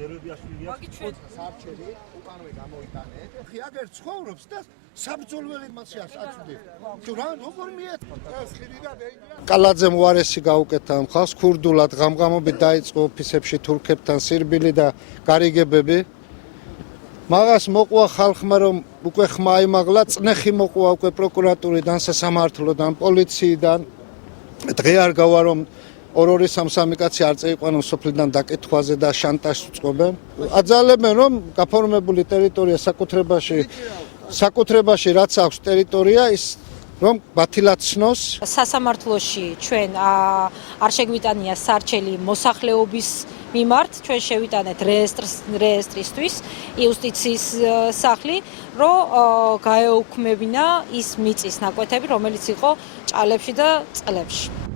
დერებიაშვილია საარჩელი უკანვე გამოიტანეთ. ხი აგერ ცხოვრობს და საბრძოლველი მასიას აწვდი. თუ რა როგორ მიეწყვეტს ხიდი და კალაძემ უარესი გაუკეთა მხარს ქურდულად ღამღამობით დაიწყო ოფისებში თურქებთან სირბილი და გარიგებები. მაგას მოყვა ხალხმა რომ უკვე ხმა აიმაღლა, წნეხი მოყვა უკვე პროკურატურიდან, სასამართლოდან, პოლიციიდან. დღე არ გავა რომ 2-3 კაცი არ წაიყვანონ სოფლიდან დაკითხვაზე და შანტაჟს უწყობენ. აძალებენ რომ გაფორმებული ტერიტორია საკუთრებაში რაც აქვს ტერიტორია ის რომ ბათილად ცნოს. სასამართლოში ჩვენ არ შეგვიტანია სარჩელი მოსახლეობის მიმართ, ჩვენ შევიტანეთ რეესტრისთვის იუსტიციის სახლი, რომ გაეუქმებინა ის მიწის ნაკვეთები, რომელიც იყო ჭალებში და წყლებში.